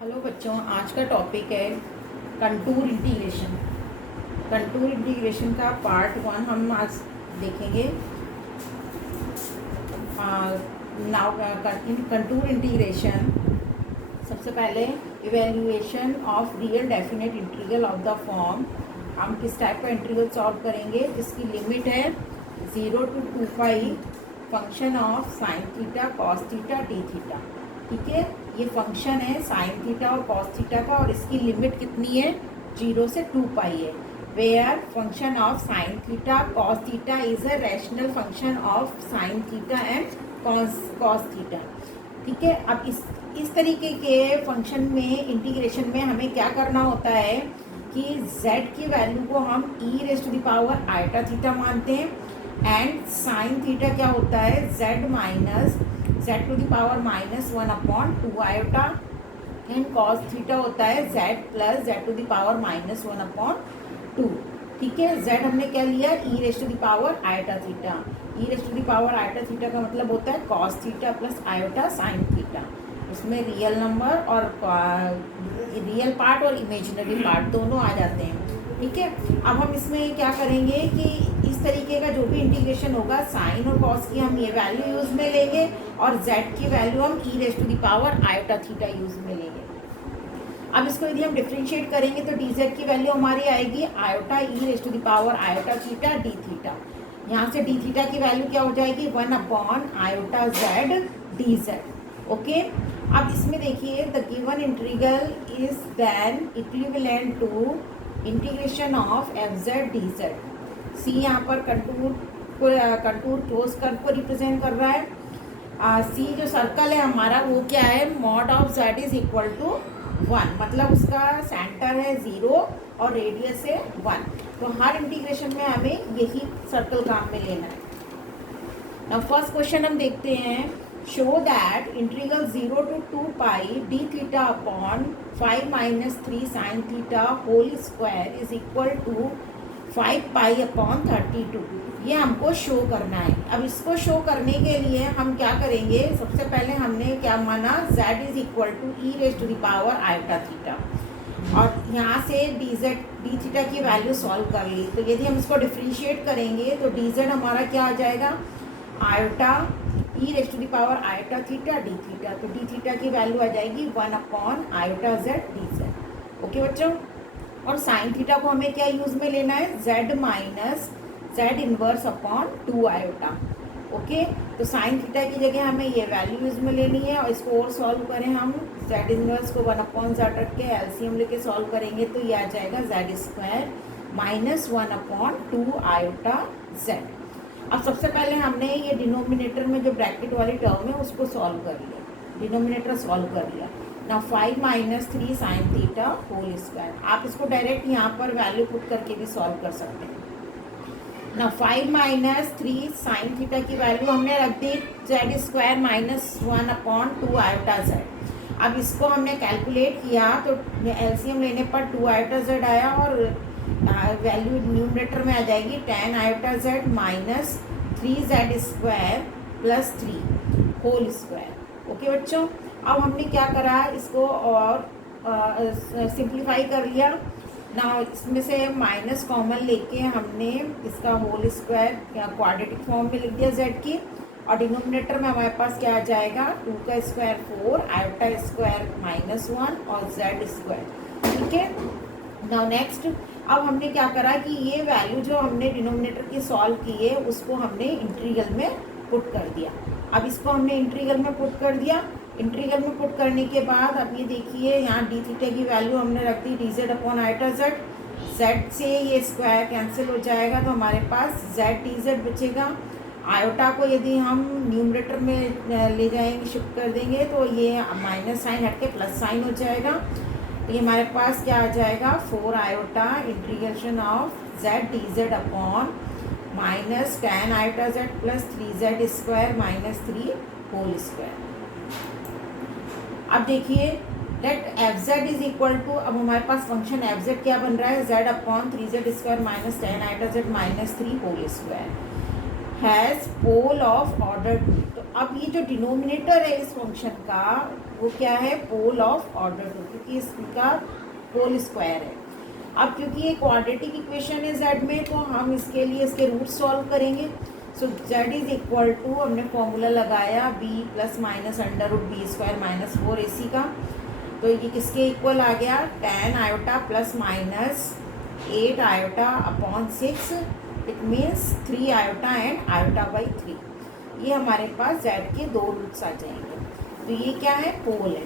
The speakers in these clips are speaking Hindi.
हेलो बच्चों, आज का टॉपिक है कंटूर इंटीग्रेशन। कंटूर इंटीग्रेशन का पार्ट 1 हम आज देखेंगे। नाउ इन कंटूर इंटीग्रेशन सबसे पहले evaluation of real definite integral of the form. हम किस टाइप का इंटीग्रल सॉल्व करेंगे जिसकी लिमिट है 0 to 2π function of sine theta cos theta d theta. ठीक है, ये फंक्शन है साइन थीटा और कॉस थीटा का और इसकी लिमिट कितनी है 0 से 2π है। Where function of sine theta cos theta is a rational function of sine theta and cos theta. ठीक है, अब इस तरीके के फंक्शन में इंटीग्रेशन में हमें क्या करना होता है कि z की वैल्यू को हम e⁻i थीटा मानते हैं एंड साइन थीटा क्या होता है z minus z⁻⁻1/2 iota and cos theta होता है z प्लस z⁻⁻1/2। ठीक है, z हमने क्या लिया e⁻i थीटा। e⁻i थीटा का मतलब होता है cos theta plus iota sine theta. उसमें रियल नंबर और रियल पार्ट और इमेजिनरी पार्ट दोनों आ जाते हैं। ठीक है, अब हम इसमें क्या करेंगे कि इस तरीके का जो भी इंटीग्रेशन होगा साइन और कॉस की हम ये वैल्यू यूज़ में लेंगे और z की वैल्यू हम e⁻i थीटा यूज़ में लेंगे। अब इसको यदि हम डिफ्रेंशिएट करेंगे तो dz की वैल्यू हमारी आएगी iota e⁻i theta d theta. यहाँ से डी थीटा की वैल्यू क्या हो जाएगी 1/i डी जेड। ओके, अब इसमें देखिए the given integral is then equivalent to integration of f(z) dz। C यहाँ पर कंटूर क्लोज कर्व को रिप्रेजेंट कर रहा है। सी जो सर्कल है हमारा वो क्या है mod of z is equal to 1, मतलब उसका सेंटर है 0 और रेडियस है 1। तो हर इंटीग्रेशन में हमें यही सर्कल काम में लेना है। नाउ फर्स्ट क्वेश्चन हम देखते हैं। Show that integral 0 to 2π d theta upon 5 - 3 sine theta whole square is equal to 5π/32। ये हमको शो करना है। अब इसको शो करने के लिए हम क्या करेंगे, सबसे पहले हमने क्या माना z is equal to e⁻i theta और यहाँ से डी थीटा की वैल्यू सॉल्व कर ली। तो यदि हम इसको डिफ्रेंशिएट करेंगे तो dz हमारा क्या आ जाएगा iota e⁻i theta d theta. तो डी थीटा की वैल्यू आ जाएगी 1/i डी जेड। ओके बच्चों, और साइन थीटा को हमें क्या यूज़ में लेना है z minus z⁻2 iota. Okay, तो साइन थीटा की जगह हमें ये वैल्यू यूज़ में लेनी है और इसको और सॉल्व करें हम z⁻ को 1/z रख के एलसीएम लेके सॉल्व करेंगे तो ये आ जाएगा z² माइनस 1/2 आयोटा z। अब सबसे पहले हमने ये डिनोमिनेटर में जो ब्रैकेट वाली टर्म है उसको सॉल्व कर लिया, डिनोमिनेटर सॉल्व कर लिया ना। 5 - 3 साइन थीटा होल स्क्वायर, आप इसको डायरेक्ट यहाँ पर वैल्यू पुट करके भी सॉल्व कर सकते हैं ना। 5 - 3 साइन थीटा की वैल्यू हमने रख दी z² माइनस 1/2 आयोटा z। अब इसको हमने कैलकुलेट किया तो एलसीएम लेने पर 2 आयोटा z आया और वैल्यू न्यूमरेटर में आ जाएगी 10 iota z minus 3z² plus 3 whole square. Okay बच्चों, अब हमने क्या करा इसको और सिंप्लीफाई कर लिया ना। इसमें से माइनस कॉमन लेके हमने इसका होल स्क्वायर क्वाड्रेटिक फॉर्म में लिख दिया z की और डिनोमिनेटर में हमारे पास क्या आ जाएगा 2 का स्क्वायर 4 आयोटा स्क्वायर माइनस 1 और z²। ठीक है, नाउ नेक्स्ट अब हमने क्या करा कि ये वैल्यू जो हमने डिनोमिनेटर की सॉल्व की है उसको हमने इंटीग्रल में पुट कर दिया। अब इसको हमने इंटीग्रल में पुट कर दिया। इंटीग्रल में पुट करने के बाद अब ये देखिए यहाँ डी थीटा की वैल्यू हमने रख दी dz/i z से ये स्क्वायर कैंसिल हो जाएगा तो हमारे पास z dz बचेगा। आयोटा को यदि हम न्यूमरेटर में ले जाएंगे शिफ्ट कर देंगे तो ये माइनस साइन हट के प्लस साइन हो जाएगा। तो ये हमारे पास क्या आ जाएगा 4 iota integration of z dz upon minus 10 iota z plus 3z² minus 3 whole square. अब देखिए late f(z) is equal to, अब हमारे पास फंक्शन f(z) क्या बन रहा है z/3z² minus 10 iota z minus 3 whole square has pole of order 2। तो अब ये जो डिनोमिनेटर है इस फंक्शन का वो क्या है, पोल ऑफ ऑर्डर 2, क्योंकि इसका पोल स्क्वायर है। अब क्योंकि ये क्वाड्रेटिक इक्वेशन है z में, तो हम इसके लिए इसके रूट सॉल्व करेंगे। So z is equal to, हमने फॉर्मूला लगाया b plus minus under root B square minus 4ac का, तो ये किसके इक्वल आ गया, tan iota plus minus 8 iota upon 6, it means 3 iota and iota by 3। ये हमारे पास z के दो रूट्स आ जाएंगे। तो ये क्या है, पोल है।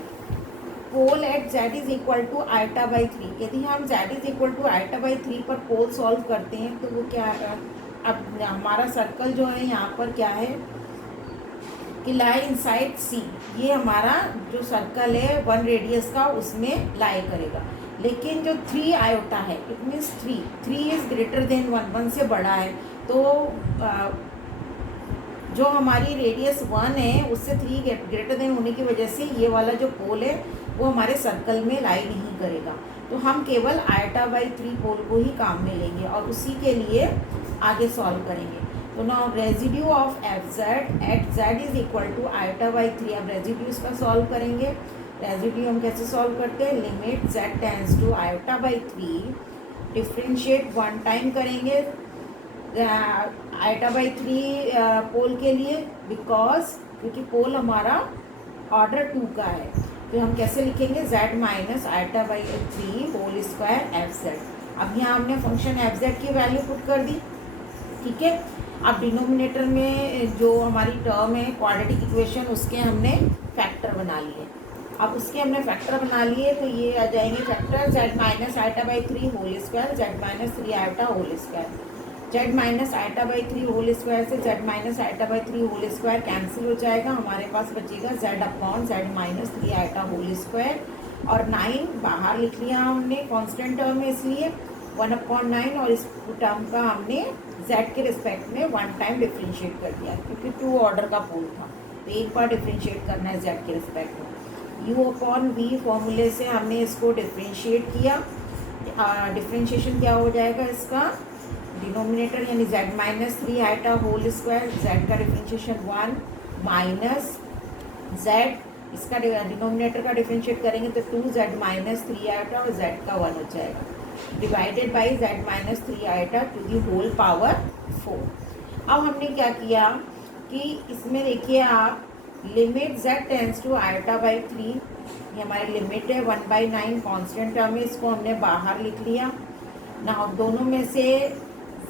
Pole at z is equal to iota by 3। यदि हम z is equal to iota by 3 पर पोल सॉल्व करते हैं तो वो क्या है, अब हमारा सर्कल जो है यहाँ पर क्या है कि लाई इनसाइड C, ये हमारा जो सर्कल है 1 रेडियस का उसमें लाई करेगा। लेकिन जो 3 आयोटा है, it means 3 is greater than 1 से बड़ा है, तो जो हमारी रेडियस 1 है उससे 3 ग्रेटर देन होने की वजह से ये वाला जो पोल है वो हमारे सर्कल में लाई नहीं करेगा। तो हम केवल आयोटा बाई 3 पोल को ही काम में लेंगे और उसी के लिए आगे सॉल्व करेंगे। तो now residue of F Z at Z is equal to iota by 3। अब रेजिड्यू इसका सॉल्व करेंगे। रेजिड्यू हम कैसे सॉल्व करते हैं, limit Z tends to iota by 3, differentiate 1 time करेंगे आयोटा बाई 3 पोल के लिए, बिकॉज क्योंकि पोल हमारा ऑर्डर 2 का है। तो हम कैसे लिखेंगे, z minus iota by 3 whole square F Z. अब यहाँ हमने फंक्शन एफ जेड की वैल्यू पुट कर दी, ठीक है। अब डिनोमिनेटर में जो हमारी टर्म है क्वाड्रेटिक इक्वेशन, उसके हमने फैक्टर बना लिए। अब उसके हमने फैक्टर बना लिए तो ये आ जाएंगे factor z minus iota by 3 whole square, z minus 3 iota whole square. z minus iota by 3 whole square से z minus iota by 3 whole square cancel हो जाएगा, हमारे पास बचेगा z upon z minus 3 iota whole square. और 9 बाहर लिख लिया हमने कांस्टेंट टर्म में, इसलिए 1/9, और इस टर्म का हमने z के रिस्पेक्ट में 1 टाइम डिफ्रेंशिएट कर दिया, क्योंकि 2 ऑर्डर का पोल था तो एक बार डिफ्रेंशिएट करना है z के रिस्पेक्ट में। u अपॉन v फॉर्मूले से हमने इसको डिफ्रेंशिएट किया। डिफ्रेंशिएशन क्या हो जाएगा इसका, डिनोमिनेटर यानी z minus 3 iota whole square, z का डिफ्रेंशिएशन 1 माइनस z, इसका डिनोमिनेटर का डिफ्रेंशिएट करेंगे तो 2z माइनस 3 आयोटा और z का 1 हो जाएगा, divided by z minus 3 iota to the whole power 4। अब हमने क्या किया कि इसमें देखिए आप, limit z tends to iota by 3, ये हमारी लिमिट है 1/9 कांस्टेंट टर्म है, इसको हमने बाहर लिख लिया ना। दोनों में से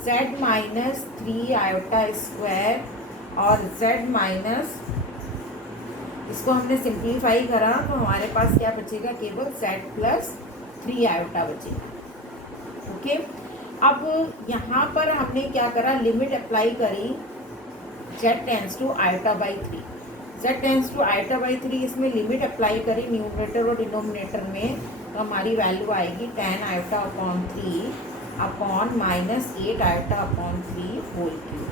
z माइनस 3 आयोटा स्क्वायर और z माइनस, इसको हमने सिंप्लीफाई करा तो हमारे पास क्या बचेगा, केवल z प्लस 3 आयोटा बचेगा, ओके। अब यहाँ पर हमने क्या करा, लिमिट अप्लाई करी z tends to iota by 3, z tends to iota by 3, इसमें लिमिट अप्लाई करी न्यूमरेटर और डिनोमिनेटर में, तो हमारी वैल्यू आएगी tan iota upon 3 upon minus 8 iota upon 3 whole cube.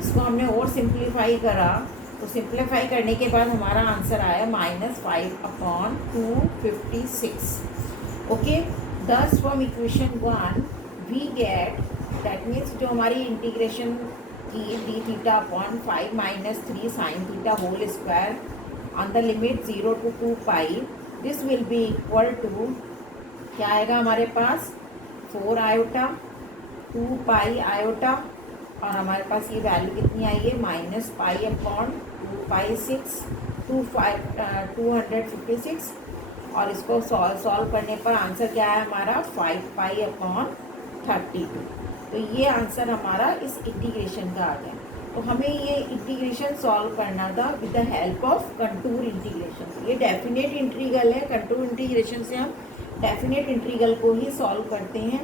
इसको हमने और सिंप्लीफाई करा, तो सिंप्लीफाई करने के बाद हमारा आंसर आया -5 upon 256, okay. Thus from equation 1 we get, that means जो हमारी इंटीग्रेशन की D theta upon 5 minus 3 sine theta whole square on the limit 0 to 2 pi, this will be equal to, क्या आएगा हमारे पास, 4 आयोटा 2 पाई आयोटा, और हमारे पास ये वैल्यू कितनी आई है, -पाई अपॉन 2 पाई 6 256, और इसको सॉल्व करने पर आंसर क्या है हमारा, 5 पाई अपॉन 32। तो ये आंसर हमारा इस इंटीग्रेशन का आ गया। तो हमें ये इंटीग्रेशन सॉल्व करना था with the help of contour integration. ये डेफिनेट इंटीग्रल है, कंटूर इंटीग्रेशन से हम डेफिनेट इंटीग्रल को ही सॉल्व करते हैं।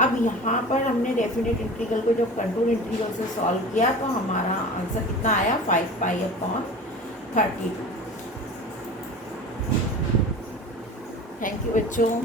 अब यहाँ पर हमने डेफिनेट इंटीग्रल को जब कंटूर इंटीग्रल से सॉल्व किया तो हमारा आंसर कितना आया, 5 पाई अपॉन 32। थैंक यू बच्चों।